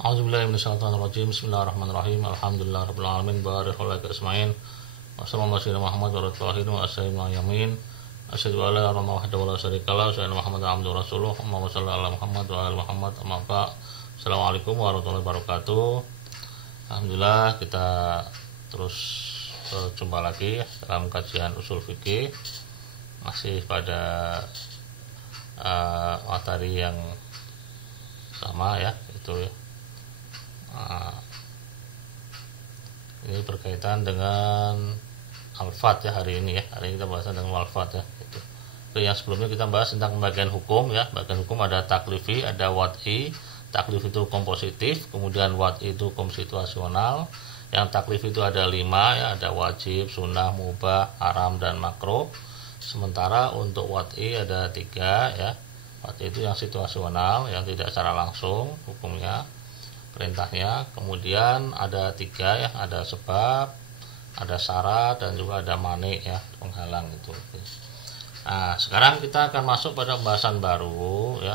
A'udzubillahi minasyaitonirrajim. Bismillahirrahmanirrahim. Alhamdulillahirabbil alamin. Barakallahu asmain. Wassallallahu ala Muhammad wa alihi wa sahbihi yamin. Asyhadu an la ilaha illallah wahdahu la syarika lahu wa asyhadu anna Muhammadan abduhu wa rasuluh. Allahumma shalli ala Muhammad wa ali Muhammad. Amma ba'd. Assalamualaikum warahmatullahi wabarakatuh. Alhamdulillah kita terus jumpa lagi dalam kajian usul fikih, masih pada materi yang sama ya, itu ya. Ini berkaitan dengan al-fat ya hari ini ya. Hari ini kita bahas tentang al-fat ya. Itu. Yang sebelumnya kita bahas tentang bagian hukum ya. Bagian hukum ada taklifi, ada wad'i. Taklif itu hukum positif, kemudian wad'i itu hukum situasional. Yang taklif itu ada 5 ya, ada wajib, sunnah, mubah, haram dan makruh. Sementara untuk wad'i ada 3 ya. Wad'i itu yang situasional, yang tidak secara langsung hukumnya, perintahnya. Kemudian ada 3 ya, ada sebab, ada syarat, dan juga ada mani ya, penghalang itu. Nah, sekarang kita akan masuk pada pembahasan baru ya,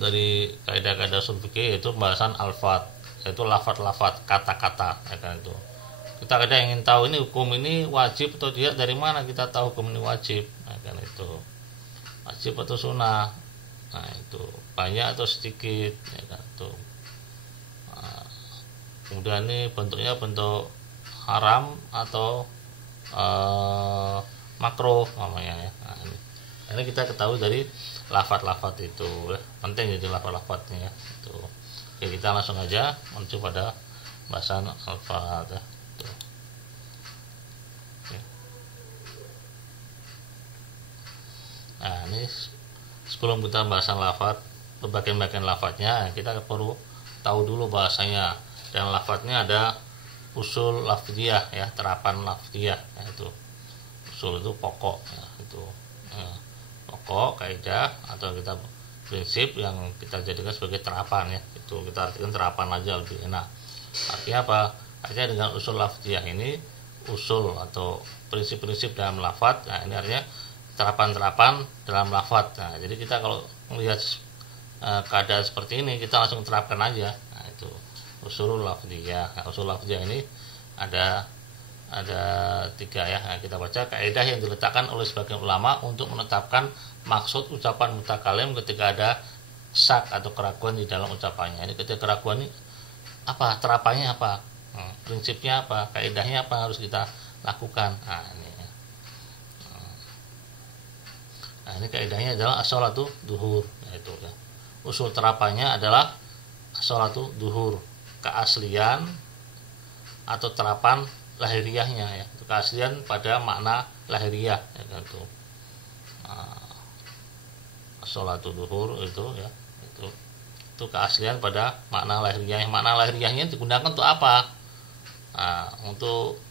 dari kaidah-kaidah ushul fikih, yaitu pembahasan al-fat, yaitu lafaz-lafaz, kata-kata ya kan itu. Kita kadang ingin tahu ini hukum ini wajib atau tidak, dari mana kita tahu hukum ini wajib ya kan itu, wajib atau sunnah. Nah itu banyak atau sedikit ya kan itu. Nah, kemudian ini bentuknya bentuk haram atau makruh namanya ya. Nah, ini kita ketahui dari lafaz-lafaz itu ya. Penting jadi lafaz-lafaznya ya. Itu. Oke, kita langsung aja menuju pada bahasan al-fat ya. Itu. Oke. Nah ini sebelum kita bahasan lafaz, bagian-bagian lafaznya kita perlu tahu dulu bahasanya. Dan lafaznya ada usul lafziyah ya, terapan lafziyah ya, itu. Usul itu pokok ya, itu. Ya, pokok, kaidah atau kita prinsip yang kita jadikan sebagai terapan ya. Itu kita artikan terapan aja lebih enak. Artinya apa? Artinya dengan usul lafziyah ini, usul atau prinsip-prinsip dalam lafaz. Nah, ini artinya terapan-terapan dalam lafaz. Nah, jadi kita kalau melihat keadaan seperti ini, kita langsung terapkan aja. Nah, itu usul lafziyah. Nah, usul lafziyah ini ada 3 ya. Nah, kita baca kaidah yang diletakkan oleh sebagian ulama untuk menetapkan maksud ucapan mutakalim ketika ada syak atau keraguan di dalam ucapannya. Ini ketika keraguan ini apa? Terapannya apa? Prinsipnya apa? Kaidahnya apa harus kita lakukan? Nah, ini. Nah, ini kaidahnya adalah as-sholatu duhur, yaitu ya. Usul terapannya adalah as-sholatu duhur, keaslian atau terapan lahiriahnya ya, keaslian pada makna lahiriah ya kan itu. As-sholatu duhur itu ya, itu keaslian pada makna lahiriahnya. Makna lahiriahnya digunakan untuk apa? Nah, untuk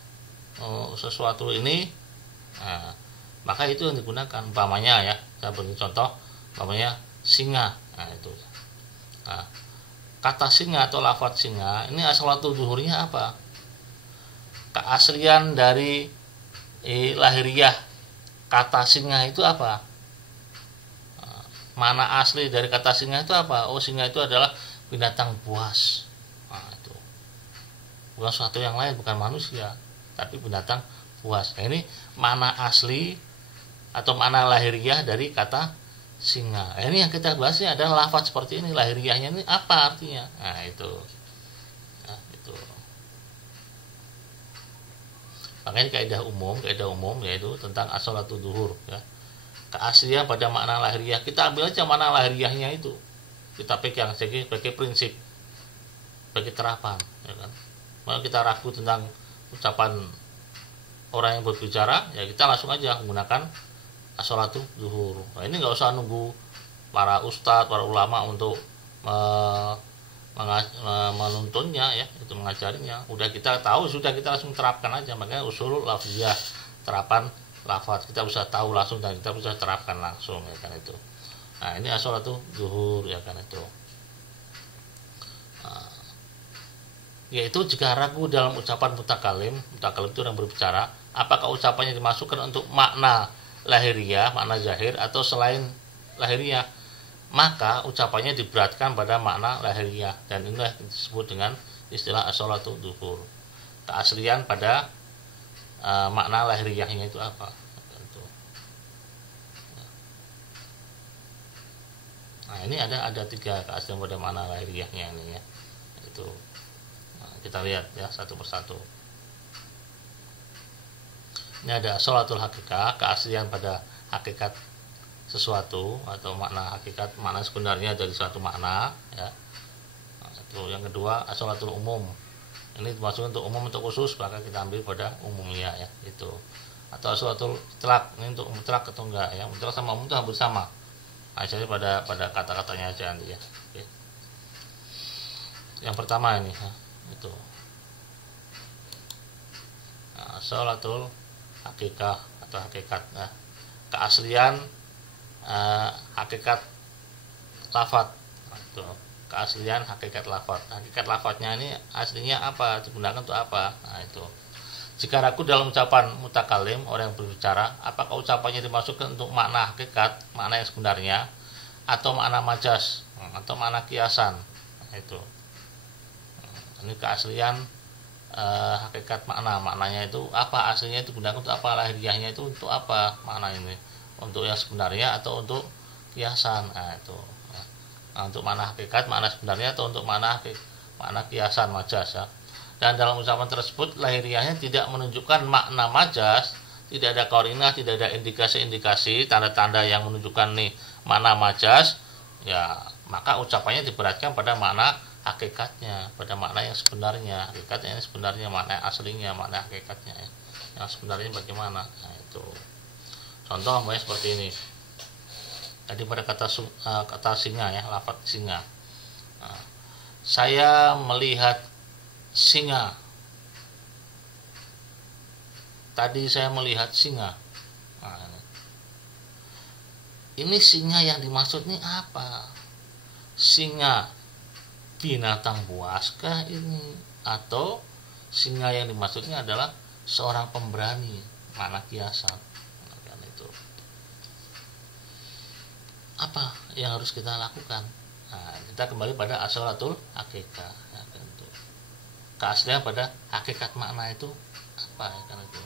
sesuatu ini, nah, maka itu yang digunakan. Umpamanya ya, saya beri contoh, umpamanya singa. Nah itu. Nah, kata singa atau lafaz singa ini as-sholatu duhurnya apa? Keaslian dari lahiriah kata singa itu apa? Mana asli dari kata singa itu apa? Oh, singa itu adalah binatang buas. Nah, itu bukan sesuatu yang lain, bukan manusia, tapi binatang buas. Nah, ini mana asli atau mana lahiriah dari kata singa. Nah, ini yang kita bahasnya adalah lafaz seperti ini. Lahiriahnya ini apa artinya? Nah itu. Nah, itu. Makanya kaidah umum yaitu tentang as-sholatu duhur ya. Keaslian pada makna lahiriah, kita ambil aja makna lahiriahnya itu, kita pegang sebagai prinsip, sebagai terapan ya kan. Kalau kita ragu tentang ucapan orang yang berbicara ya, kita langsung aja menggunakan as-sholatu duhur. Nah, ini nggak usah nunggu para ustadz, para ulama untuk menuntunnya ya, itu mengajarinya. Udah kita tahu, sudah kita langsung terapkan aja. Makanya usul lafziyah, terapan lafaz, kita bisa tahu langsung dan kita bisa terapkan langsung ya kan itu. Nah, ini as-sholatu duhur ya kan itu. Nah, yaitu jika ragu dalam ucapan mutakalim itu yang berbicara, apakah ucapannya dimasukkan untuk makna lahiriah, makna zahir, atau selain lahiriah. maka ucapannya diberatkan pada makna lahiriah, dan inilah disebut dengan istilah as-sholatu dzuhur. Keaslian pada makna lahiriahnya itu apa? Nah, ini ada 3 keaslian pada makna lahiriahnya ini ya. Itu. Nah, kita lihat ya satu persatu. Ini ada sholatul hakikah, keaslian pada hakikat sesuatu atau makna hakikat, makna sebenarnya dari suatu makna ya. Nah, itu yang kedua as-sholatul umum. Ini dimaksud untuk umum, untuk khusus, maka kita ambil pada umumnya ya, itu. Atau sholatul mutlak, ini untuk mutlak atau enggak ya. Mutlak sama umum itu hampir sama. Nah, jadi pada kata-katanya aja nanti ya. Oke. Yang pertama ini ya, itu. Nah, sholatul hakikah atau hakikat. Nah, keaslian hakikat lafadz. Nah, itu. Keaslian hakikat lafadz. Hakikat lafadznya ini aslinya apa? Digunakan untuk apa? Nah, itu. Jika ragu dalam ucapan mutakalim, orang yang berbicara, apakah ucapannya dimasukkan untuk makna hakikat, makna yang sebenarnya, atau makna majas, atau makna kiasan. Nah, itu. Ini keaslian hakikat maknanya itu apa, aslinya itu digunakan untuk apa, lahiriahnya itu untuk apa makna ini, untuk yang sebenarnya atau untuk kiasan. Nah, itu. Nah, untuk makna hakikat, makna sebenarnya, atau untuk makna kiasan majas ya. Dan dalam ucapan tersebut lahiriahnya tidak menunjukkan makna majas, tidak ada qarinah, tidak ada indikasi-indikasi tanda-tanda yang menunjukkan nih makna majas, ya maka ucapannya diberatkan pada makna hakikatnya, pada makna yang sebenarnya. Hakikatnya ini sebenarnya, makna aslinya, makna hakikatnya ya. Yang sebenarnya bagaimana? Nah, itu. Contoh seperti ini. Tadi pada kata singa ya, lafadz singa. Nah, saya melihat singa. Tadi saya melihat singa. Nah, ini singa yang dimaksud ini apa? Singa binatang buaskah ini, atau singa yang dimaksudnya adalah seorang pemberani, makna kiasan. Nah, itu. Apa yang harus kita lakukan? Nah, kita kembali pada as-sholatul hakikah. Keaslian pada hakikat makna itu apa ya, kan itu.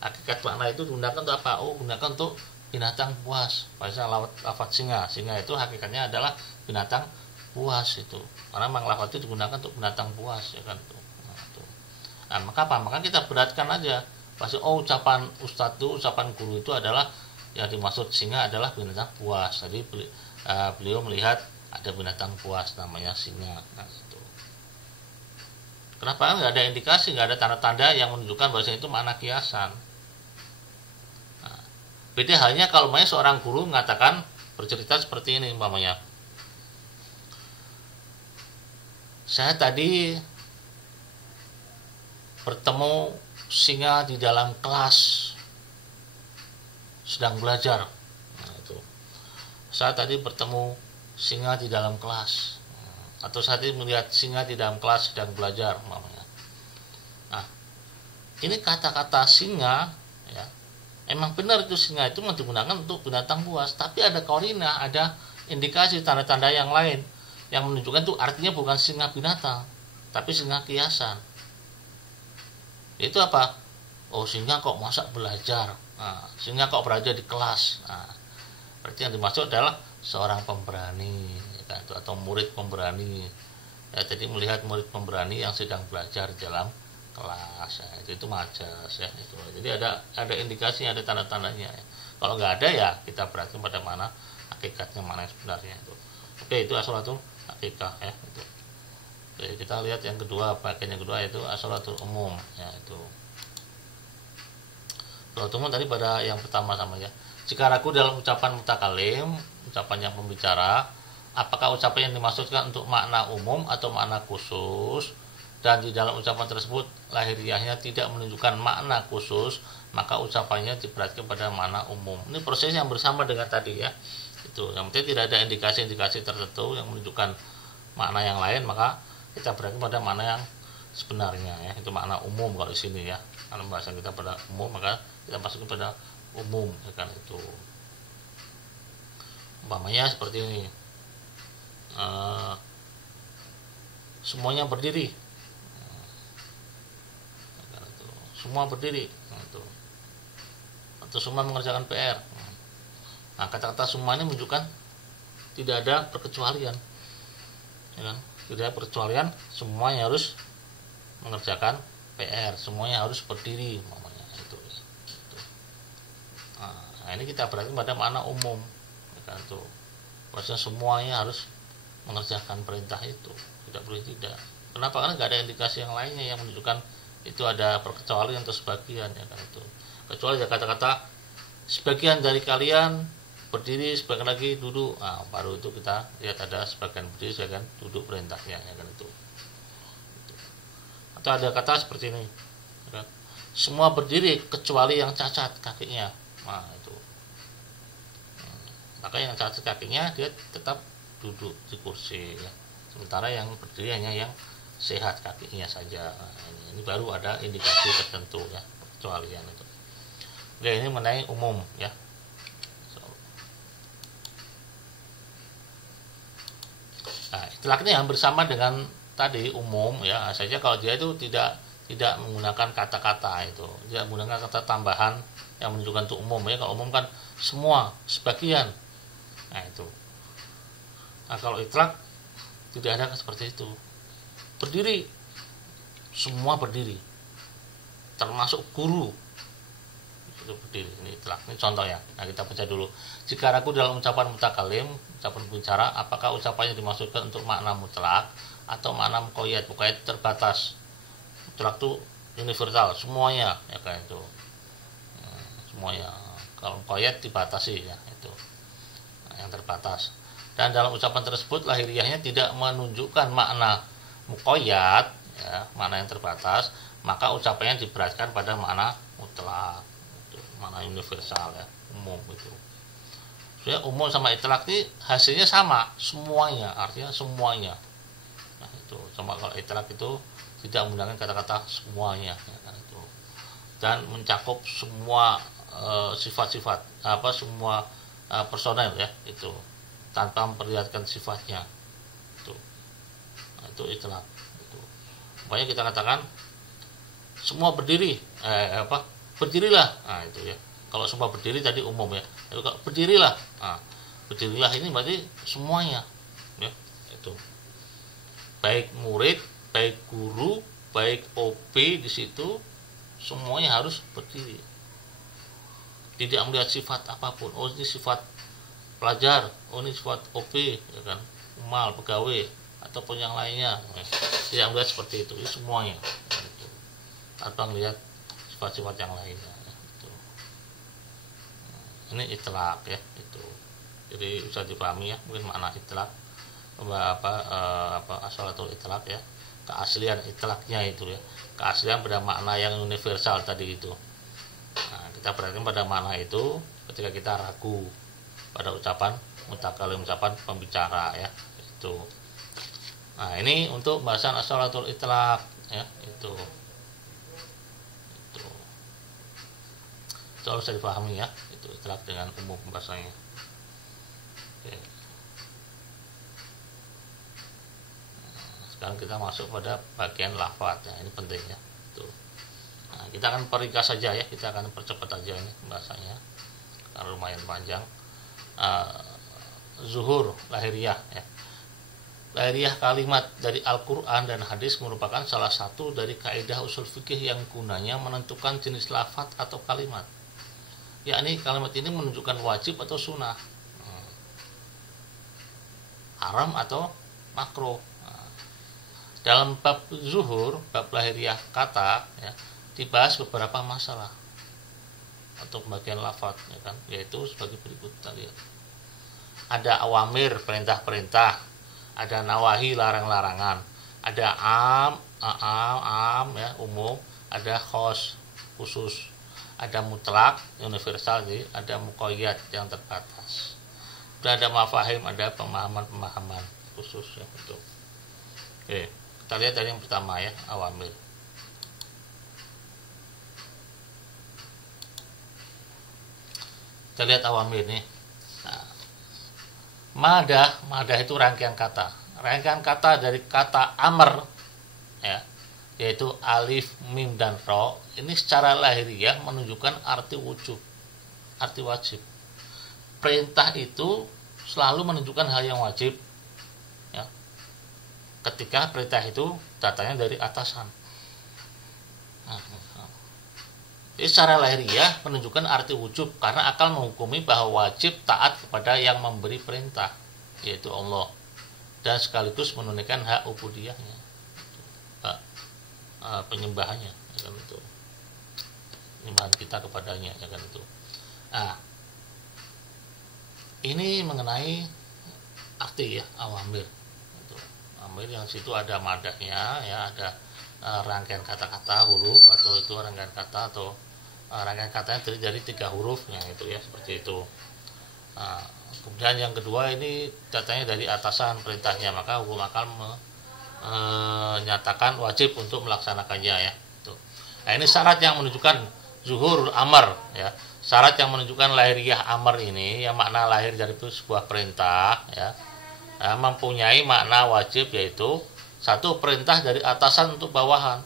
Hakikat makna itu digunakan untuk apa? Oh, gunakan untuk binatang buas. Misalnya lafadz singa. Singa itu hakikatnya adalah binatang buas itu. Karena memang lafadz itu digunakan untuk binatang buas ya kan itu. Nah, itu. Nah, maka apa? Maka kita beratkan aja. Pasti ucapan ustadz itu, ucapan guru itu adalah yang dimaksud singa adalah binatang buas. Jadi beliau melihat ada binatang buas namanya singa. Nah, itu. Kenapa? Nggak ada indikasi, nggak ada tanda-tanda yang menunjukkan bahwa itu makna kiasan. Nah, beda halnya kalau seorang guru mengatakan, bercerita seperti ini umpamanya. Saya tadi bertemu singa di dalam kelas sedang belajar. Nah, itu. Saya tadi bertemu singa di dalam kelas, atau saya tadi melihat singa di dalam kelas sedang belajar umpamanya. Nah, ini kata-kata singa ya, emang benar itu singa itu digunakan untuk binatang buas, tapi ada qarinah, ada indikasi tanda-tanda yang lain yang menunjukkan itu artinya bukan singa binatang, tapi singa kiasan. Itu apa? Oh, singa kok masa belajar? Nah, singa kok belajar di kelas? Nah, berarti yang dimaksud adalah seorang pemberani ya, atau murid pemberani. Ya, jadi melihat murid pemberani yang sedang belajar di dalam kelas ya, itu majas ya itu. Jadi ada indikasinya, ada tanda-tandanya ya. Kalau nggak ada ya kita berarti pada mana hakikatnya, mana yang sebenarnya itu. Oke, itu as-sholatul hakikah ya itu. Oke, kita lihat yang kedua, bagian yang kedua itu as-sholatul umum ya itu. Sholatul umum tadi pada yang pertama sama ya. Jika ragu dalam ucapan mutakalim, ucapan yang pembicara, apakah ucapan yang dimaksudkan untuk makna umum atau makna khusus, dan di dalam ucapan tersebut lahiriahnya tidak menunjukkan makna khusus, maka ucapannya diberatkan pada makna umum. Ini proses yang bersama dengan tadi ya. Itu yang penting tidak ada indikasi-indikasi tertentu yang menunjukkan makna yang lain, maka kita beratkan pada makna yang sebenarnya ya. Itu makna umum kalau di sini ya. Kalau bahasa kita pada umum, maka kita masukkan pada umum ya kan itu. Umpamanya seperti ini, semuanya berdiri, semua berdiri, atau semua mengerjakan PR. Nah, kata-kata semua ini menunjukkan tidak ada perkecualian, ya kan? Tidak ada perkecualian, semuanya harus mengerjakan PR, semuanya harus berdiri, namanya itu. Nah, ini kita berarti pada makna umum, ya kan? Tuh, maksudnya semuanya harus mengerjakan perintah itu, tidak boleh tidak. Kenapa? Karena nggak ada indikasi yang lainnya yang menunjukkan itu ada perkecualian atau sebagian, ya kan itu. Kecuali ada kata-kata sebagian dari kalian berdiri, sebagian lagi duduk. Nah, baru itu kita lihat ada sebagian berdiri, sebagian duduk perintahnya, ya kan itu. Atau ada kata seperti ini, ya kan? Semua berdiri kecuali yang cacat kakinya. Nah, itu. Maka yang cacat kakinya dia tetap duduk di kursi, ya. Sementara yang berdiri hanya yang sehat kakinya saja. Nah, ini baru ada indikasi tertentu, ya, perkecualian itu. Oke, ini mengenai umum, ya. Nah, itlaq ini hampir sama dengan tadi umum, ya, saja kalau dia itu tidak menggunakan kata-kata itu, tidak menggunakan kata tambahan yang menunjukkan itu umum, ya. Kalau umum kan semua, sebagian. Nah, itu. Nah, kalau itlaq tidak ada seperti itu. Berdiri, semua berdiri, termasuk guru itu berdiri. Ini itlaq. Ini contoh, ya. Nah, kita baca dulu. Jika ragu dalam ucapan mutakalim, ucapan bicara, apakah ucapannya dimaksudkan untuk makna mutlak atau makna muqayyad? Muqayyad terbatas, mutlak itu universal, semuanya, ya kan itu. Semuanya. Kalau muqayyad dibatasi, ya itu. Nah, yang terbatas. Dan dalam ucapan tersebut lahiriahnya tidak menunjukkan makna muqayyad, ya, makna yang terbatas, maka ucapannya diberatkan pada makna mutlak, itu, makna universal, ya, umum itu. Soalnya umum sama itlaq ini hasilnya sama, semuanya, artinya semuanya. Nah, itu. Sama kalau itlaq itu tidak menggunakan kata-kata semuanya, ya, kan itu. Dan mencakup semua sifat-sifat, semua personel, ya, itu, tanpa memperlihatkan sifatnya. Itu. Nah, itu itlaq. Itu. Pokoknya kita katakan semua berdiri, berdirilah. Nah, itu, ya. Kalau semua berdiri tadi umum, ya. Tapi kalau berdirilah, nah, berdirilah ini berarti semuanya, ya, itu. Baik murid, baik guru, baik OP di situ, semuanya harus berdiri. Tidak melihat sifat apapun. Oh, ini sifat pelajar, oh ini sifat OP, ya kan, umal, pegawai, ataupun yang lainnya. Tidak melihat seperti itu. Ini semuanya, ya, itu. Tanpa melihat sifat-sifat yang lainnya. Ini itlaq, ya, itu. Jadi bisa dipahami, ya, mungkin makna itlaq, asalatul itlaq, ya, keaslian itlaqnya itu, ya, keaslian pada makna yang universal tadi itu. Nah, kita perhatikan pada makna itu ketika kita ragu pada ucapan mutakalim, ucapan pembicara, ya, itu. Nah, ini untuk bahasan asalatul itlaq, ya, itu harus bisa dipahami, ya, itu itlaq dengan umum bahasanya. Oke. Nah, sekarang kita masuk pada bagian lafaz, ya, ini penting, ya, itu. Nah, kita akan peringkas saja, ya, kita akan percepat aja ini bahasanya karena lumayan panjang. Zuhur lahiriah, ya. Lahiriah kalimat dari Al-Quran dan hadis merupakan salah satu dari kaidah usul fikih yang gunanya menentukan jenis lafaz atau kalimat. Yakni kalimat ini menunjukkan wajib atau sunnah, haram atau makruh. Dalam bab zuhur, bab lahiriah kata, ya, dibahas beberapa masalah atau bagian lafaz, ya kan, yaitu sebagai berikut. Kita lihat. Ada awamir, perintah-perintah, ada nawahi, larang-larangan, ada am, ya, umum, ada khos, khusus, ada mutlak, universal, jadi ada muqayyad yang terbatas. Dan ada mafahim, ada pemahaman-pemahaman khusus, ya, itu. Oke, kita lihat dari yang pertama, ya, awamir. Kita lihat awamir nih. Nah, Madah itu rangkaian kata dari kata amr, ya, yaitu alif, mim, dan ro. Ini secara lahiriah menunjukkan arti wujub, arti wajib. Perintah itu selalu menunjukkan hal yang wajib, ya, ketika perintah itu datangnya dari atasan. Jadi secara lahiriah menunjukkan arti wujub karena akal menghukumi bahwa wajib taat kepada yang memberi perintah, yaitu Allah, dan sekaligus menunaikan hak ubudiyahnya, hak penyembahannya, ya kan itu, penyembahan kita kepadanya, ya kan itu. Nah, ini mengenai arti, ya, awamir. Awamir yang situ ada madahnya, ya, ada rangkaian kata-kata huruf, atau itu rangkaian kata atau rangkaian katanya terdiri dari 3 huruf, yang itu, ya, seperti itu. Nah, kemudian yang kedua ini datanya dari atasan perintahnya, maka hukum akal menyatakan wajib untuk melaksanakannya, ya. Itu. Nah, ini syarat yang menunjukkan zuhur amar, ya. Syarat yang menunjukkan lahiriah amar ini, yang makna lahir dari itu sebuah perintah, ya, mempunyai makna wajib, yaitu satu, perintah dari atasan untuk bawahan.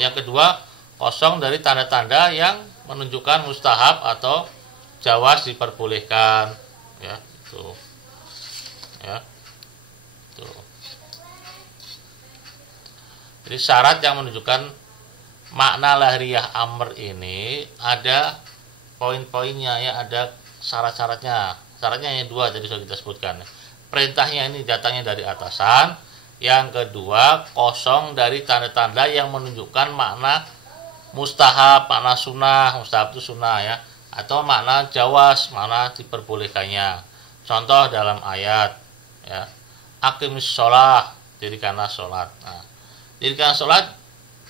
Yang kedua, kosong dari tanda-tanda yang menunjukkan mustahab atau jawaz diperbolehkan, ya, itu, ya, itu. Jadi syarat yang menunjukkan makna lahiriah amr ini ada poin-poinnya, ya, ada syarat-syaratnya. Syaratnya yang 2 tadi sudah kita sebutkan. Perintahnya ini datangnya dari atasan. Yang kedua, kosong dari tanda-tanda yang menunjukkan makna mustahab, makna sunnah. Mustahab itu sunnah, ya, atau makna jawaz, makna diperbolehkannya. Contoh dalam ayat, ya, aqimis sholah, dirikanlah sholat. Nah, dirikan sholat,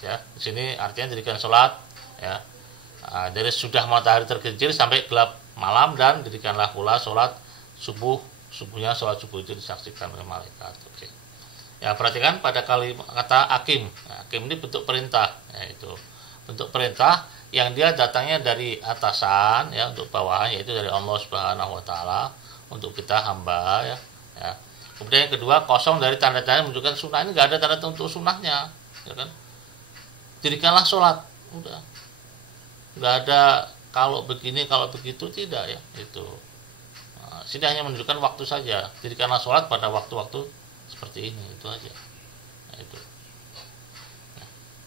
ya, di sini artinya dirikan sholat, ya, dari sudah matahari tergelincir sampai gelap malam, dan dirikanlah pula sholat subuh. Subuhnya sholat subuh itu disaksikan oleh malaikat. Oke. Ya, perhatikan pada kata akim. Nah, akim ini bentuk perintah, yaitu bentuk perintah yang dia datangnya dari atasan, ya, untuk bawahan, yaitu dari Allah Subhanahu wa taala untuk kita hamba, ya. Ya. Kemudian yang kedua, kosong dari tanda-tanda menunjukkan sunnah. Ini enggak ada tanda untuk sunnahnya, ya kan? Dirikanlah sholat, udah. Enggak ada kalau begini, kalau begitu, tidak, ya, itu. Nah, sini hanya menunjukkan waktu saja. Dirikanlah sholat pada waktu-waktu seperti ini, itu aja. Nah, itu.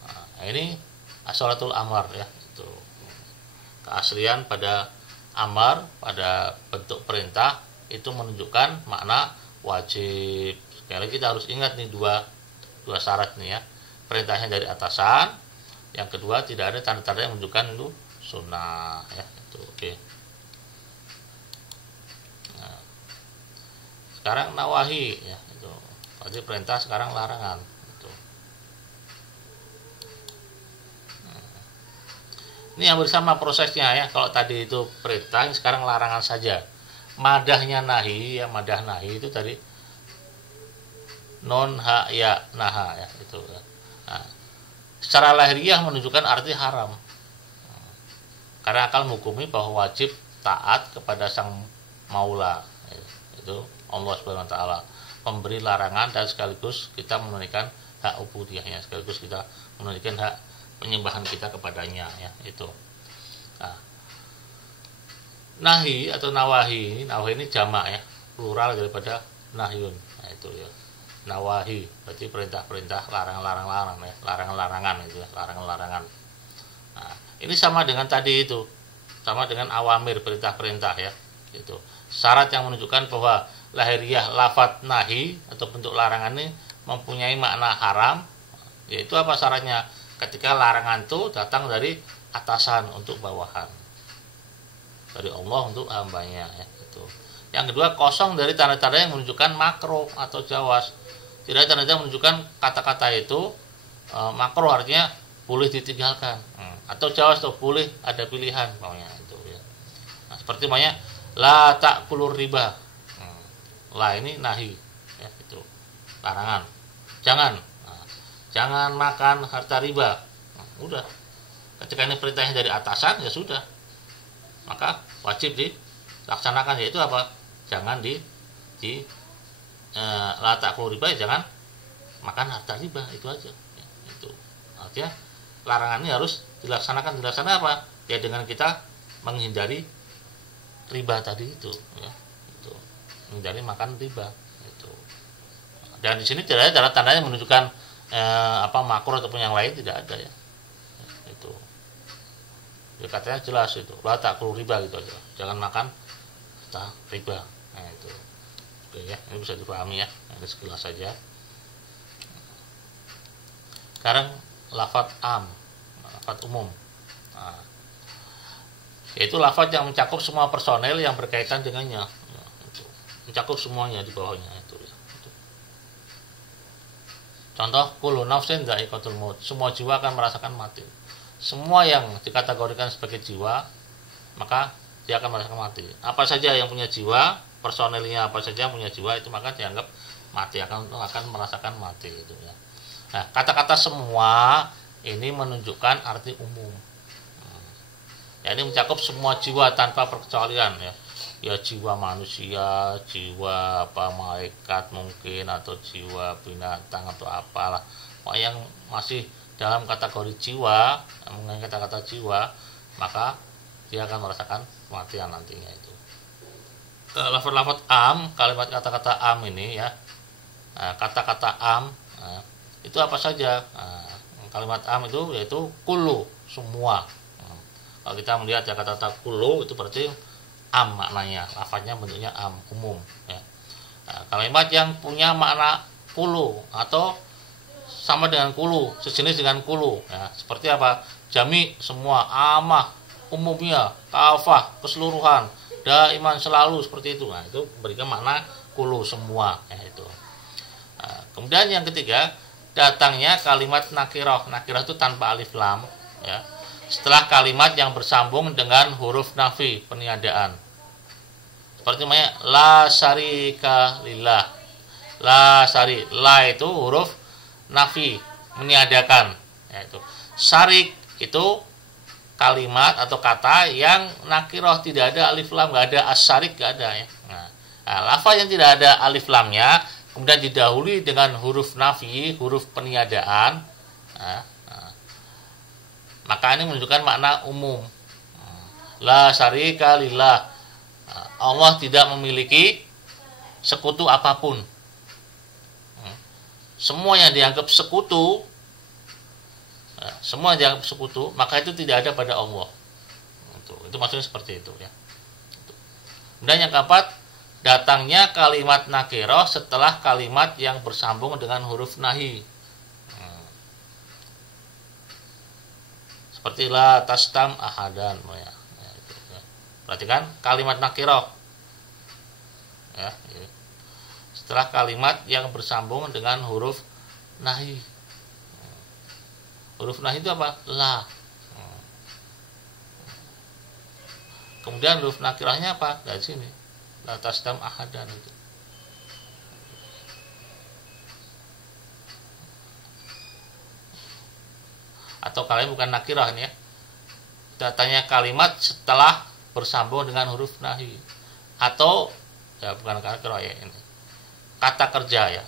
Nah, ini as-sholatul amar, ya, itu. Keaslian pada amar, pada bentuk perintah itu menunjukkan makna wajib. Sekali lagi kita harus ingat nih dua syarat nih, ya. Perintahnya dari atasan, yang kedua tidak ada tanda-tanda yang menunjukkan itu sunnah, ya, itu. Oke. Nah, sekarang nawahi, ya, itu. Tadi perintah, sekarang larangan. Gitu. Ini yang bersama prosesnya, ya. Kalau tadi itu perintah, sekarang larangan saja. Madahnya nahi, ya, madah nahi itu tadi non ha ya naha, ya, itu. Nah, secara lahiriah menunjukkan arti haram. Karena akal menghukumi bahwa wajib taat kepada sang maula, itu Allah Subhanahu wa taala, memberi larangan, dan sekaligus kita menunaikan hak ubudiyahnya, sekaligus kita menunaikan hak penyembahan kita kepadanya, ya, itu. Nah, nahi atau nawahi ini jamak, ya, plural daripada nahyun. Nah, itu, ya, nawahi berarti perintah-perintah, larangan-larangan, ya, larangan-larangan, itu, ya, larangan-larangan. Nah, ini sama dengan tadi itu, sama dengan awamir, perintah-perintah, ya, itu. Syarat yang menunjukkan bahwa lahiriah lafadz nahi atau bentuk larangan ini mempunyai makna haram, yaitu apa syaratnya? Ketika larangan itu datang dari atasan untuk bawahan, dari Allah untuk hambanya, ya, itu. Yang kedua, kosong dari tanda-tanda yang menunjukkan makruh atau jawaz. Tidak ada tanda-tanda menunjukkan kata-kata itu makruh, artinya boleh ditinggalkan, atau jawaz, atau boleh ada pilihan, maunya itu, ya. Nah, seperti namanya la ta'kulur riba. Lah, ini nahi, ya, itu larangan, jangan makan harta riba. Nah, udah, ketika ini perintahnya dari atasan, ya sudah, maka wajib dilaksanakan, yaitu apa? Jangan di la ta'kulu riba, ya jangan makan harta riba, itu aja ya, itu artinya larangan ini harus dilaksanakan apa ya, dengan kita menghindari riba tadi itu ya, itu menghindari makan riba itu. Dan di sini tidak ada tanda-tandanya menunjukkan makruh ataupun yang lain, tidak ada ya, itu ya, katanya jelas itu la ta'kulu riba gitu aja, jangan makan riba. Nah itu oke ya, ini bisa dipahami ya, ini sekilas saja. Sekarang lafadz lafadz umum, yaitu lafadz yang mencakup semua personel yang berkaitan dengannya ya, itu. Mencakup semuanya di bawahnya itu ya, itu. Contoh kullu nafsin dha'iqatul maut, semua jiwa akan merasakan mati. Semua yang dikategorikan sebagai jiwa maka dia akan merasakan mati. Apa saja yang punya jiwa, personelnya apa saja yang punya jiwa, itu maka dianggap mati, akan merasakan mati itu ya. Nah, kata-kata semua ini menunjukkan arti umum. Ya, ini mencakup semua jiwa tanpa perkecualian ya. Ya jiwa manusia, jiwa malaikat mungkin, atau jiwa binatang atau apalah. Yang masih dalam kategori jiwa, mengenai kata-kata jiwa, maka dia akan merasakan kematian nantinya itu. Lafaz-lafaz am, kalimat kata-kata am ini ya. Kata-kata am itu apa saja? Kalimat am itu yaitu kullu, semua. Kalau kita melihat ya kata-kata kullu itu berarti am maknanya, lafaznya bentuknya am, umum ya. Kalimat yang punya makna kullu atau sama dengan kulu, sejenis dengan kulu ya. Seperti apa? Jami, semua, amah, umumnya, kafah, keseluruhan, daiman, selalu, seperti itu. Nah, itu memberikan makna kulu, semua ya, itu. Kemudian yang ketiga, datangnya kalimat nakirah. Nakirah itu tanpa alif lam ya. Setelah kalimat yang bersambung dengan huruf nafi, peniadaan. Seperti namanya la syarika lillah. La syari, la itu huruf nafi, meniadakan ya, itu. Syarik itu kalimat atau kata yang nakirah, tidak ada alif lam, nggak ada asyarik, nggak ada ya. Nah, lafaz yang tidak ada alif lamnya kemudian didahului dengan huruf nafi, huruf peniadaan, maka ini menunjukkan makna umum. La syarika lillah, Allah tidak memiliki sekutu apapun. Semua yang dianggap sekutu, semua yang dianggap sekutu, maka itu tidak ada pada Allah. Itu maksudnya seperti itu ya. Kemudian yang keempat, datangnya kalimat nakirah setelah kalimat yang bersambung dengan huruf nahi. Seperti la tastam ahadan ya, itu, ya. Perhatikan kalimat nakirah ya, ya. Setelah kalimat yang bersambung dengan huruf nahi. Huruf nahi itu apa? La. Kemudian huruf nakirahnya apa? Dari sini. La tasdam ahadan itu. Atau kalian bukan nakirah nih ya. Datanya kalimat setelah bersambung dengan huruf nahi. Atau ya bukan nakirah ya ini. Kata kerja ya.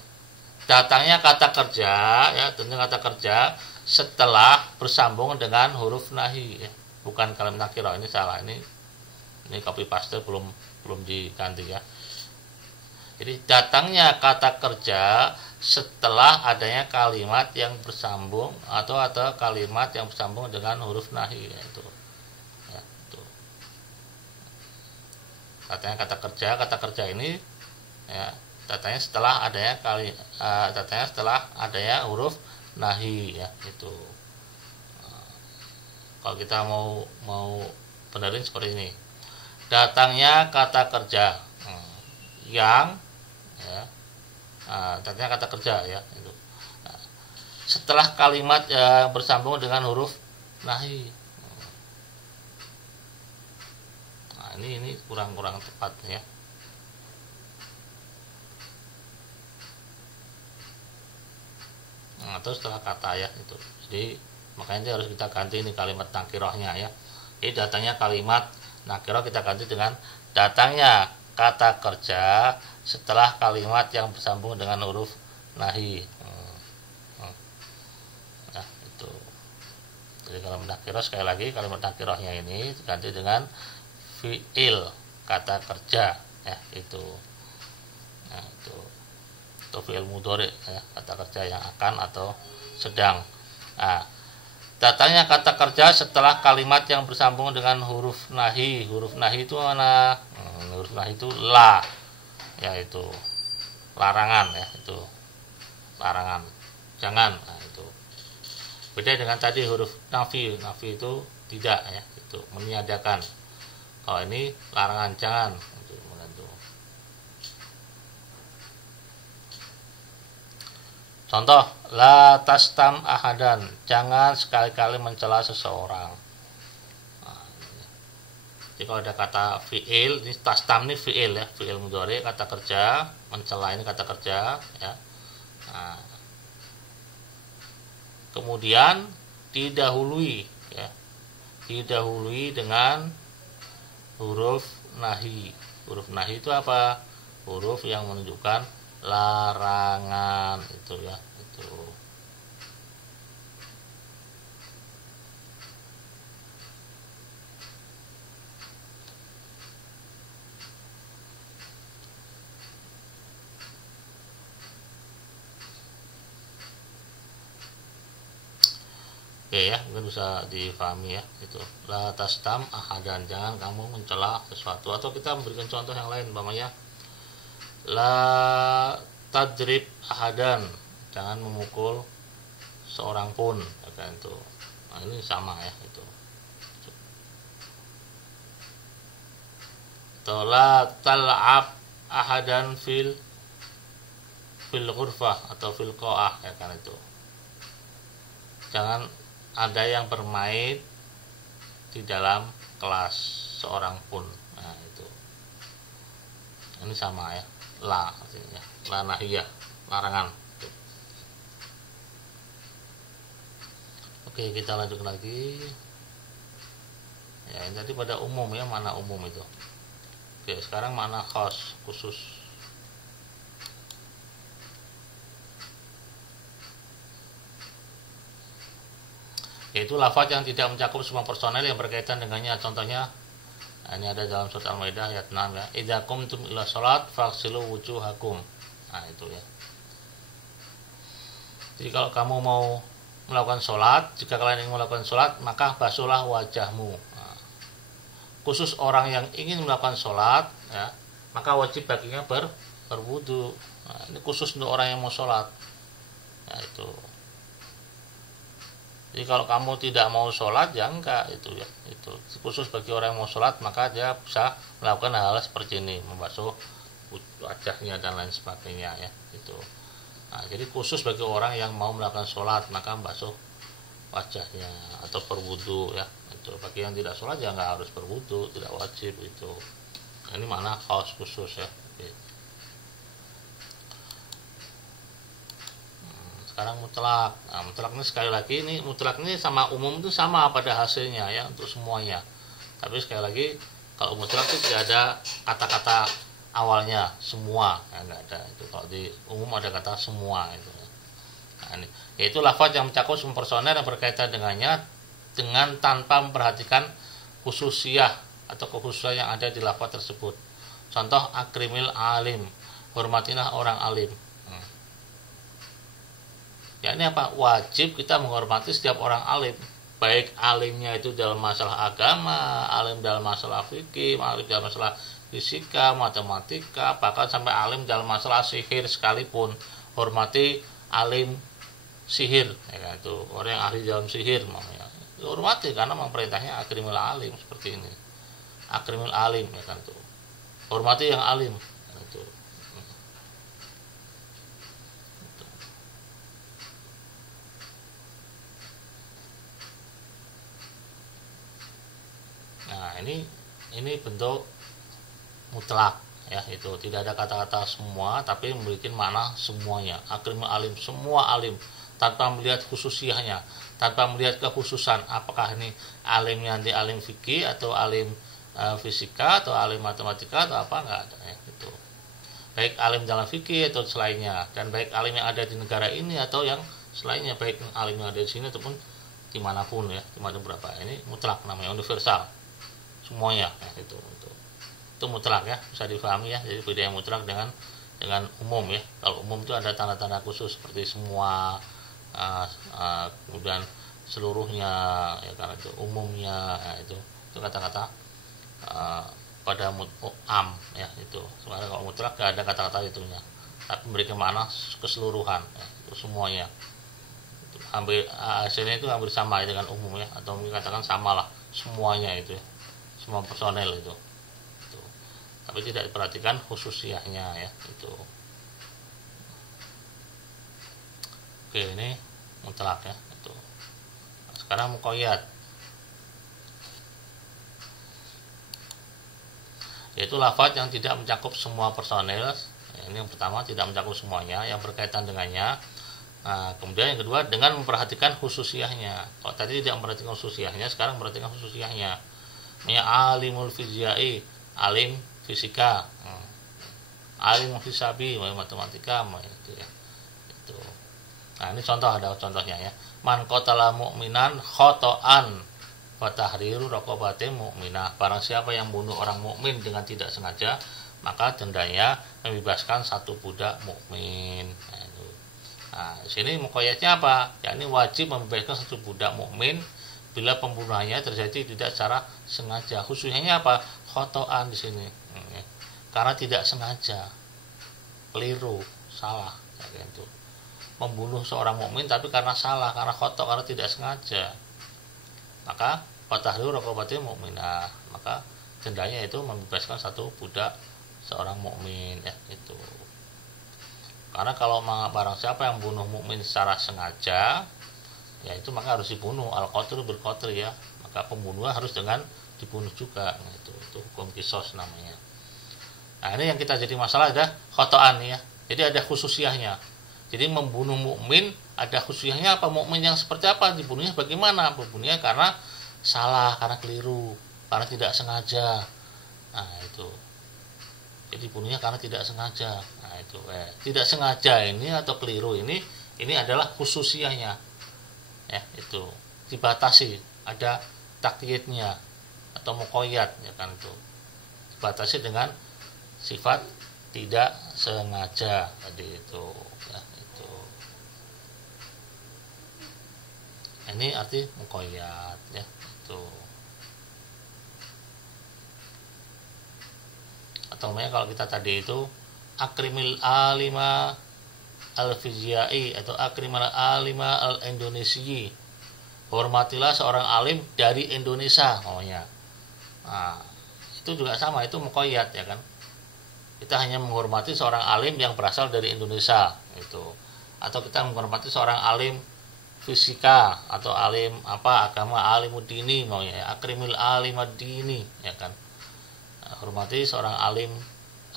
Datangnya kata kerja ya, tentunya kata kerja setelah bersambung dengan huruf nahi ya. Bukan kalimat nakirah, ini salah, ini copy paste belum diganti ya. Jadi datangnya kata kerja setelah adanya kalimat yang bersambung atau kalimat yang bersambung dengan huruf nahi ya, itu. Ya, itu. Katanya kata kerja ini ya, datanya setelah adanya huruf nahi ya, itu. Kalau kita mau benerin seperti ini. Datangnya kata kerja yang ya, datangnya kata kerja ya, itu. Setelah kalimat bersambung dengan huruf nahi. Nah, ini kurang tepat ya. Nah, terus setelah kata ya itu. Jadi makanya harus kita ganti ini kalimat nakirahnya ya. Jadi datangnya kalimat nakirah kita ganti dengan datangnya kata kerja setelah kalimat yang bersambung dengan huruf nahi. Nah, itu. Jadi kalau nakirah, sekali lagi kalimat nakirahnya ini diganti dengan fi'il, kata kerja, ya itu. Nah, itu fi'il mudhari, ya, kata kerja yang akan atau sedang. Nah, datangnya kata kerja setelah kalimat yang bersambung dengan huruf nahi. Huruf nahi itu mana? Huruf nahi itu la, yaitu larangan, ya itu larangan, jangan. Nah, itu beda dengan tadi huruf nafi. Nafi itu tidak, ya itu meniadakan. Kalau ini larangan, jangan. Contoh, la tastam ahadan, jangan sekali-kali mencela seseorang. Nah, jadi kalau ada kata fi'il, ini tastam ini fi'il, ya, fi'il mudhari, kata kerja, mencela ini kata kerja, ya. Nah, kemudian didahului, ya, didahului dengan huruf nahi. Huruf nahi itu apa? Huruf yang menunjukkan larangan, itu, ya itu. Oke, ya, mungkin bisa difahami, ya itu. La tastam ahadan, jangan kamu mencela sesuatu. Atau kita memberikan contoh yang lain, umpamanya la tadrib ahadan, jangan memukul seorang pun, ya kan itu. Nah, ini sama, ya itu. Atau la tal'ab ahadan fil ghurfah atau fil qa'ah, ya kan itu. Jangan ada yang bermain di dalam kelas seorang pun. Nah, itu. Ini sama, ya. La artinya la nahiyah, larangan. Oke, kita lanjut lagi. Ya, ini tadi pada umum, ya, mana umum itu. Oke, sekarang mana khas, khusus. Yaitu lafaz yang tidak mencakup semua personel yang berkaitan dengannya. Contohnya, nah, ini ada dalam surat Al-Maidah ayat 6, ya. Idza qumtum ila shalat faghsilu wujuhakum. Nah, itu, ya. Jadi kalau kamu mau melakukan sholat, jika kalian ingin melakukan sholat, maka basuhlah wajahmu. Nah, khusus orang yang ingin melakukan sholat, ya, maka wajib baginya berwudu. Nah, ini khusus untuk orang yang mau sholat. Nah, itu. Jadi kalau kamu tidak mau sholat, ya enggak, itu, ya itu khusus bagi orang yang mau sholat, maka dia bisa melakukan hal-hal seperti ini, membasuh wajahnya dan lain sebagainya, ya itu. Nah, jadi khusus bagi orang yang mau melakukan sholat, maka membasuh wajahnya atau berwudu, ya itu. Bagi yang tidak sholat ya enggak harus berwudu, tidak wajib itu. Nah, ini mana khusus khusus, ya. Sekarang mutlak. Nah, mutlak ini sekali lagi, ini mutlak ini sama umum itu sama pada hasilnya, ya, untuk semuanya. Tapi sekali lagi, kalau mutlak itu tidak ada kata-kata awalnya semua, ya, enggak ada itu. Kalau di umum ada kata semua itu. Nah, ini yaitu lafaz yang mencakup semua personel yang berkaitan dengannya dengan tanpa memperhatikan khususiyah atau kekhususan yang ada di lafaz tersebut. Contoh, akrimil alim, hormatilah orang alim. Ya, ini apa? Wajib kita menghormati setiap orang alim, baik alimnya itu dalam masalah agama, alim dalam masalah fikih, alim dalam masalah fisika, matematika, bahkan sampai alim dalam masalah sihir sekalipun. Hormati alim sihir, ya kan, itu orang yang ahli dalam sihir, namanya. Hormati karena memang perintahnya akrimil alim, seperti ini. Akrimil alim, ya kan, itu. Hormati yang alim, ya, itu. Nah, ini bentuk mutlak, ya itu. Tidak ada kata-kata semua, tapi memiliki makna semuanya. Akrimul alim, semua alim, tanpa melihat khususiyahnya, tanpa melihat kekhususan apakah ini alimnya di alim fikih atau alim fisika atau alim matematika atau apa, nggak ada ya gitu. Baik alim dalam fikih atau selainnya, dan baik alim yang ada di negara ini atau yang selainnya, baik alim yang ada di sini ataupun dimanapun ya, dimanapun berapa, ini mutlak namanya, universal semuanya ya, itu mutlak ya, bisa difahami ya. Jadi beda yang mutlak dengan umum ya. Kalau umum itu ada tanda-tanda khusus seperti semua, kemudian seluruhnya ya, karena itu umumnya ya, itu kata-kata pada am ya itu. Sebenarnya kalau mutlak gak ada kata-kata itunya, tapi memberikan makna keseluruhan ya, itu semuanya. Itu hampir hasilnya itu hampir sama ya dengan umum ya, atau mungkin katakan samalah semuanya itu ya, semua personel itu. Tapi tidak diperhatikan khususiyahnya ya itu. Oke, ini mutlak ya itu. Sekarang muqayyad, yaitu lafaz yang tidak mencakup semua personel. Ini yang pertama, tidak mencakup semuanya yang berkaitan dengannya. Nah, kemudian yang kedua, dengan memperhatikan khususiyahnya. Kalau tadi tidak memperhatikan khususiyahnya, sekarang memperhatikan khususiyahnya. Ini alimul fizyai, alim fisika, alim hisabi, matematika, itu ya. Itu. Nah, ini contoh, ada contohnya ya. Man qatala mu'minan khotoan wa tahriru raqabatin mu'minah. Barang siapa yang bunuh orang mukmin dengan tidak sengaja, maka dendanya membebaskan satu budak mukmin. Nah, di sini muqayyadnya apa? Ya, ini wajib membebaskan satu budak mukmin bila pembunuhannya terjadi tidak secara sengaja. Khususnya apa? Khotoan di sini. Karena tidak sengaja, keliru, salah, ya, gitu. Membunuh seorang mukmin tapi karena salah, karena khoto, karena tidak sengaja, maka fatahriru raqabatin mu'minah, maka dendanya itu membebaskan satu budak seorang mukmin ya itu. Karena kalau barang siapa yang bunuh mukmin secara sengaja, ya itu maka harus dibunuh, al-qatlu bil qatl ya, maka pembunuhan harus dengan dibunuh juga, itu hukum qisas namanya. Nah, ini yang kita jadi masalah ada khotoan ya. Jadi ada khususiyahnya. Jadi membunuh mukmin ada khususiyahnya apa? Mukmin yang seperti apa? Dibunuhnya bagaimana? Dibunuhnya karena salah, karena keliru, karena tidak sengaja. Nah, itu. Jadi bunuhnya karena tidak sengaja. Nah, itu tidak sengaja ini atau keliru ini adalah khususiyahnya. Ya, itu. Dibatasi, ada takyidnya atau muqayyad ya kan itu. Dibatasi dengan sifat tidak sengaja tadi itu ya, itu. Ini arti muqayyad ya itu. Atau namanya kalau kita tadi itu akrimil alima al fizyai atau akrimil alima al indonesi, hormatilah seorang alim dari Indonesia namanya. Nah, itu juga sama, itu muqayyad ya kan. Kita hanya menghormati seorang alim yang berasal dari Indonesia itu, atau kita menghormati seorang alim fisika atau alim apa agama, alimuddini maunya ya, akrimil alimuddini ya kan. Nah, hormati seorang alim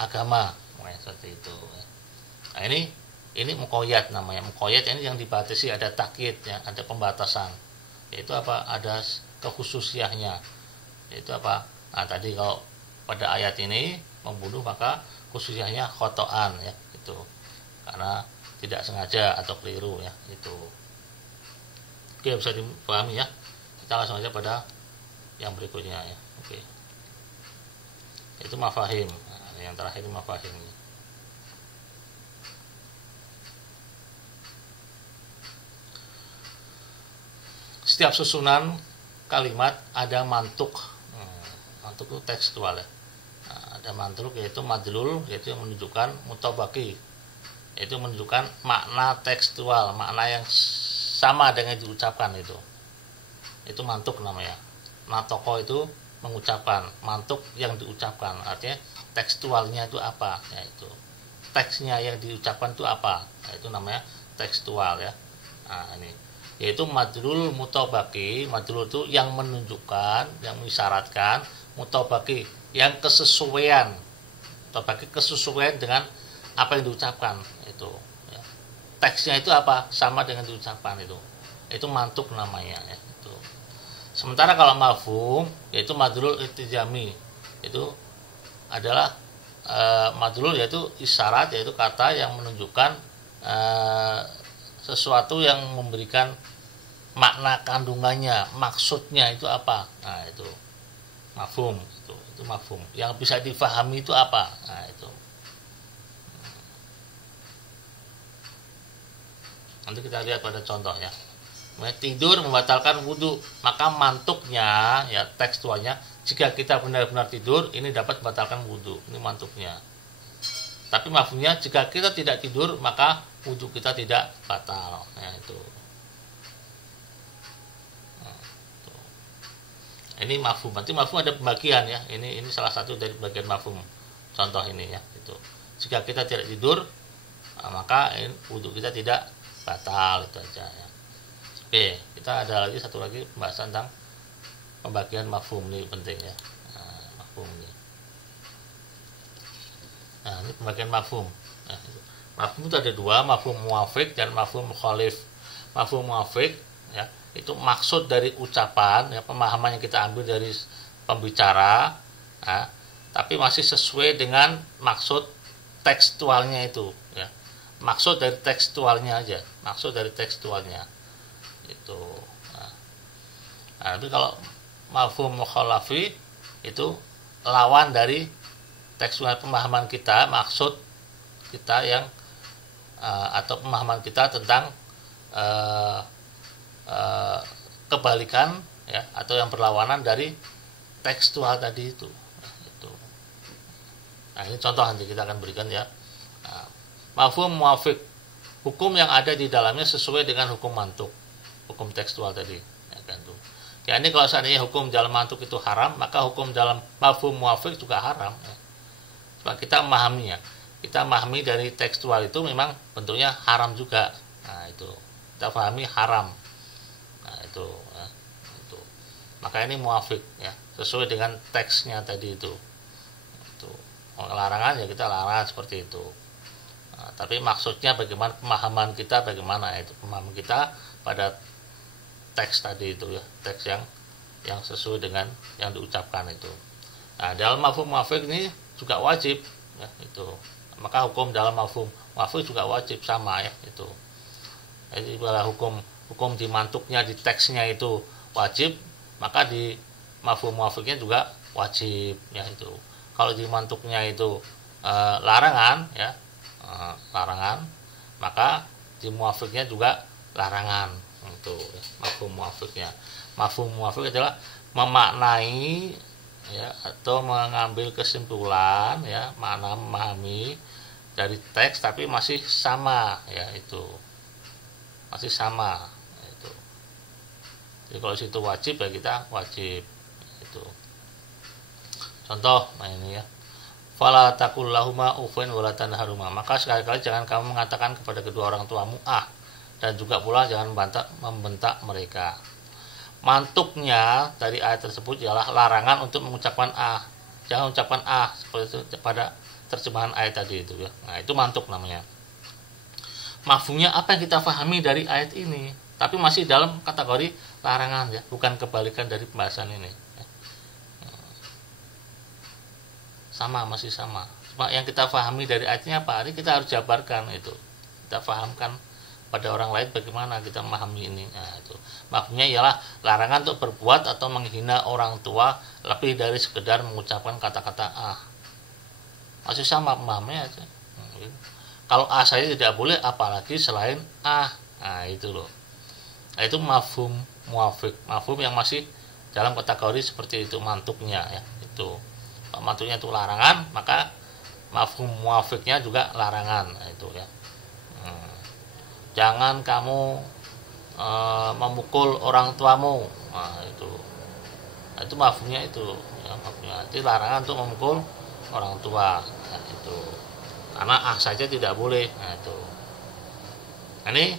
agama seperti itu. Nah, ini muqayyad namanya. Muqayyad ini yang dibatasi, ada takyid ya, ada pembatasan. Yaitu apa? Ada kekhususiyahnya. Yaitu apa? Nah, tadi kalau pada ayat ini membunuh maka khususnya khotoan ya itu, karena tidak sengaja atau keliru ya itu. Oke, bisa dipahami ya. Kita langsung aja pada yang berikutnya ya. Oke, itu mafahim. Nah, yang terakhir ini mafahim. Setiap susunan kalimat ada mantuk. Mantuk itu tekstual ya. Ada mantuk yaitu madlul, yaitu yang menunjukkan mutabaki, yaitu menunjukkan makna tekstual, makna yang sama dengan diucapkan itu mantuk namanya. Natoko itu mengucapkan, mantuk yang diucapkan, artinya tekstualnya itu apa, yaitu teksnya yang diucapkan itu apa, itu namanya tekstual ya. Nah, ini yaitu madlul mutabaki. Madlul itu yang menunjukkan, yang mengisyaratkan, mutabaki yang kesesuaian, mutabaki kesesuaian dengan apa yang diucapkan itu ya. Teksnya itu apa, sama dengan diucapkan itu mantuk namanya ya itu. Sementara kalau mafhum yaitu madlul iltizami, itu adalah madlul, yaitu isyarat, yaitu kata yang menunjukkan sesuatu yang memberikan makna kandungannya, maksudnya itu apa. Nah, itu mafhum, itu mafhum. Yang bisa difahami itu apa? Nah, itu. Nanti kita lihat pada contohnya. Tidur membatalkan wudhu, maka mantuknya, ya tekstualnya, jika kita benar-benar tidur, ini dapat membatalkan wudhu. Ini mantuknya. Tapi mafhumnya, jika kita tidak tidur, maka wudhu kita tidak batal. Nah, itu. Ini mafhum. Nanti mafhum ada pembagian ya. Ini salah satu dari bagian mafhum. Contoh ini ya. Itu. Jika kita tidak tidur, maka wudhu kita tidak batal, itu aja ya. Oke, kita ada lagi satu lagi pembahasan tentang pembagian mafhum, ini penting ya. Nah, mafhum ini. Nah, ini pembagian mafhum. Nah, mafhum itu ada dua, mafhum muwafiq dan mafhum mukhalif. Mafhum muwafiq ya, itu maksud dari ucapan ya, pemahaman yang kita ambil dari pembicara ya, tapi masih sesuai dengan maksud tekstualnya itu ya. Maksud dari tekstualnya aja, maksud dari tekstualnya itu. Nah, tapi kalau mafhum mukhalafi itu lawan dari tekstual pemahaman kita, maksud kita yang atau pemahaman kita tentang kebalikan ya, atau yang berlawanan dari tekstual tadi itu. Nah, ini contoh nanti kita akan berikan ya. Nah, mafhum muwafiq, hukum yang ada di dalamnya sesuai dengan hukum mantuk, hukum tekstual tadi ya kan tuh. Ya, ini kalau seandainya hukum dalam mantuk itu haram, maka hukum dalam mafhum muwafiq juga haram ya. Sebab kita memahaminya, kita memahami dari tekstual itu memang bentuknya haram juga. Nah, itu kita pahami haram. Nah, itu ya, itu. Maka ini muwafiq ya, sesuai dengan teksnya tadi itu. Itu. Larangan ya kita larang seperti itu. Nah, tapi maksudnya bagaimana, pemahaman kita bagaimana itu, pemahaman kita pada teks tadi itu ya, teks yang sesuai dengan yang diucapkan itu. Nah, dalam mafhum muwafiq ini juga wajib ya, itu. Maka hukum dalam mafhum muwafiq juga wajib sama ya, itu. Jadi bila hukum di mantuknya, di teksnya itu wajib, maka di mafhum muwafiqnya juga wajib ya, itu. Kalau di mantuknya itu larangan ya, larangan, maka di muwafiqnya juga larangan itu ya, mafhum muwafiqnya. Mafhum muwafiq adalah memaknai ya, atau mengambil kesimpulan ya, makna, memahami dari teks tapi masih sama ya, itu masih sama itu. Jadi kalau situ wajib ya kita wajib itu. Contoh, nah ini ya, fala taqul lahuma uffin wala tanharuma, maka sekali-kali jangan kamu mengatakan kepada kedua orang tuamu dan juga pula jangan membentak mereka. Mantuknya dari ayat tersebut ialah larangan untuk mengucapkan jangan ucapkan seperti itu pada terjemahan ayat tadi itu ya. Nah, itu mantuk namanya. Mafhumnya apa yang kita pahami dari ayat ini, tapi masih dalam kategori larangan ya, bukan kebalikan dari pembahasan ini ya. Sama, masih sama. Cuma yang kita pahami dari ayatnya apa, ini kita harus jabarkan itu, kita pahamkan pada orang lain bagaimana kita memahami ini. Nah, itu mafhumnya ialah larangan untuk berbuat atau menghina orang tua lebih dari sekedar mengucapkan kata-kata masih sama pemahamannya aja. Kalau saja tidak boleh, apalagi selain nah itu loh. Nah, itu mafhum muwafiq, mafhum yang masih dalam kategori seperti itu mantuknya ya, itu. Kalau mantuknya itu larangan, maka mafhum muwafiqnya juga larangan. Nah, itu ya. Jangan kamu memukul orang tuamu. Nah, itu mafhumnya itu ya, mafhumnya itu larangan untuk memukul orang tua. Nah, itu karena saja tidak boleh. Nah, itu. Nah, ini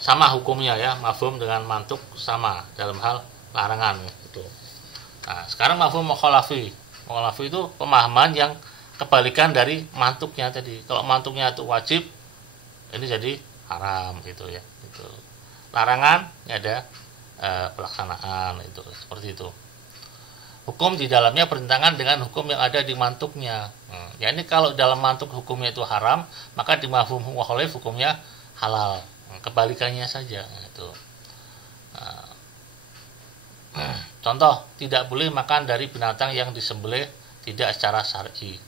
sama hukumnya ya, mafhum dengan mantuk sama dalam hal larangan itu. Nah, sekarang mafhum mukhalafi. Mukhalafi itu pemahaman yang kebalikan dari mantuknya tadi. Kalau mantuknya itu wajib, ini jadi haram gitu ya, itu. Larangan ya ada pelaksanaan itu, seperti itu. hukum di dalamnya bertentangan dengan hukum yang ada di mantuknya. Ya ini kalau dalam mantuk hukumnya itu haram, maka di mafhum mukhalif hukumnya halal. Kebalikannya saja itu. Contoh, tidak boleh makan dari binatang yang disembelih tidak secara syar'i.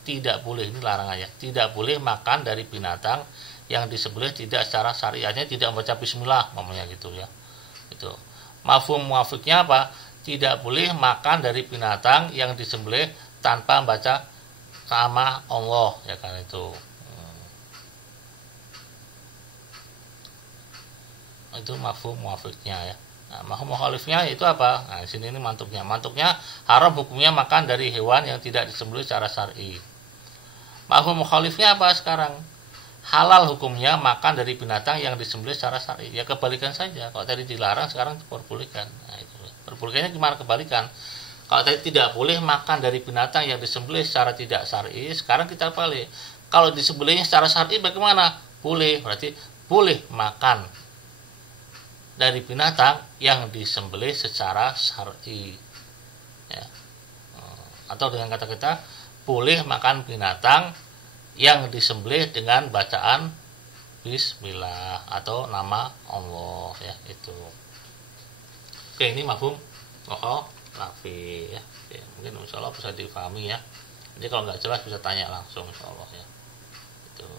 Tidak boleh, ini larangannya. Tidak boleh makan dari binatang yang disembelih tidak secara syar'i, artinya tidak membaca bismillah, namanya gitu ya. Itu. Mafhum muwafiqnya apa? Tidak boleh makan dari binatang yang disembelih tanpa membaca nama Allah, ya kan itu. Itu mafhum muwafiqnya ya. Nah, mafhum mukhalifnya itu apa? Nah, di sini ini mantuknya. Mantuknya haram hukumnya makan dari hewan yang tidak disembelih secara syar'i. Mafhum mukhalifnya apa sekarang? Halal hukumnya makan dari binatang yang disembelih secara syar'i. Ya kebalikan saja. Kalau tadi dilarang, sekarang diperbolehkan. Nah, itu. Perbolehkannya gimana kebalikan? Kalau tadi tidak boleh makan dari binatang yang disembelih secara tidak syar'i, sekarang kita balik. Kalau disembelihnya secara syar'i bagaimana? Boleh. Berarti boleh makan dari binatang yang disembelih secara syar'i. Ya. Atau dengan kata kita, boleh makan binatang yang disembelih dengan bacaan bismillah atau nama Allah ya itu. Oke, ini mafhum mukhalafi ya. Oke, mungkin insyaallah bisa difahami ya. Jadi kalau nggak jelas bisa tanya langsung insyaallah ya. Itu.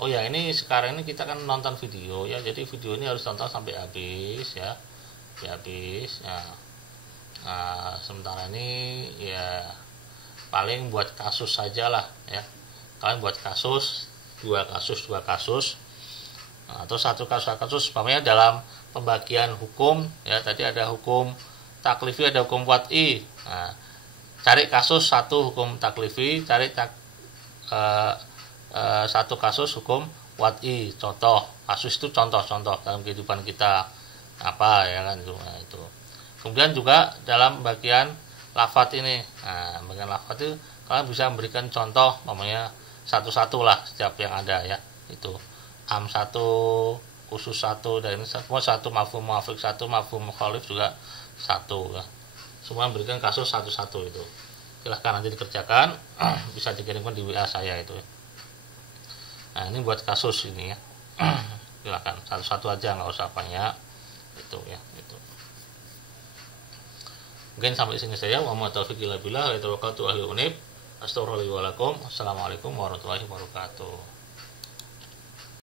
Oh ya, ini sekarang ini kita kan nonton video ya. Jadi video ini harus tonton sampai habis ya. Sampai habis ya. Nah, sementara ini ya paling buat kasus sajalah ya. Kalian buat kasus, dua kasus atau satu kasus umpamanya dalam pembagian hukum ya, tadi ada hukum taklifi, ada hukum wad'i. Nah, cari kasus satu hukum taklifi, cari satu kasus hukum wad'i. Contoh kasus itu contoh-contoh dalam kehidupan kita apa ya kan itu. Nah, itu. Kemudian juga dalam bagian lafadz ini. Nah, bagian lafadz itu kalian bisa memberikan contoh umpamanya satu-satu lah setiap yang ada ya, itu am satu, khusus satu, dan ini semua satu, mafhum muwafiq satu, mafhum mukhalif juga satu ya. Semua memberikan kasus satu-satu itu. Silahkan nanti dikerjakan, bisa dikirimkan di WA saya itu. Nah ini buat kasus ini ya. Silahkan satu-satu aja, nggak usah banyak itu ya itu. Mungkin sampai sini saja. Wa ma taufiq illa billah wa tawakkaltu ahli unib. Astagfirullahaladzim. Assalamualaikum warahmatullahi wabarakatuh.